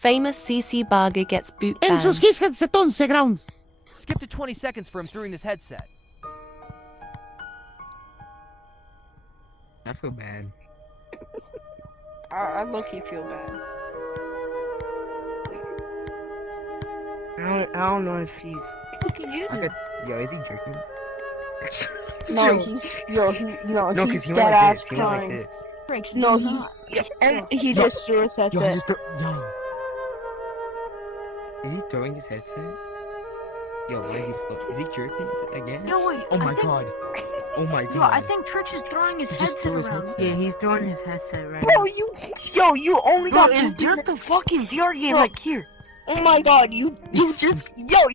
Famous CC Barger gets boot En banned. sus headset 11 grounds. Skip to 20 seconds for him throwing his headset. I feel bad. I low-key feel bad. I don't know if he's. What could you do? Yo, is he jerking? No, No, he's cause he went dead like ass this. He went like crying. this. No, and he just threw his headset. Yo, he just yo. Is he throwing his headset? Yo, what is he? Is he jerking again? Yo, wait. Oh my god. Oh my god. Yo, I think Trix is throwing his He just headset threw his around. headset. Yeah, he's throwing his headset right Bro, now. you only Bro, got it's just a fucking VR game, Bro. like, here. Oh my god, you just, yo,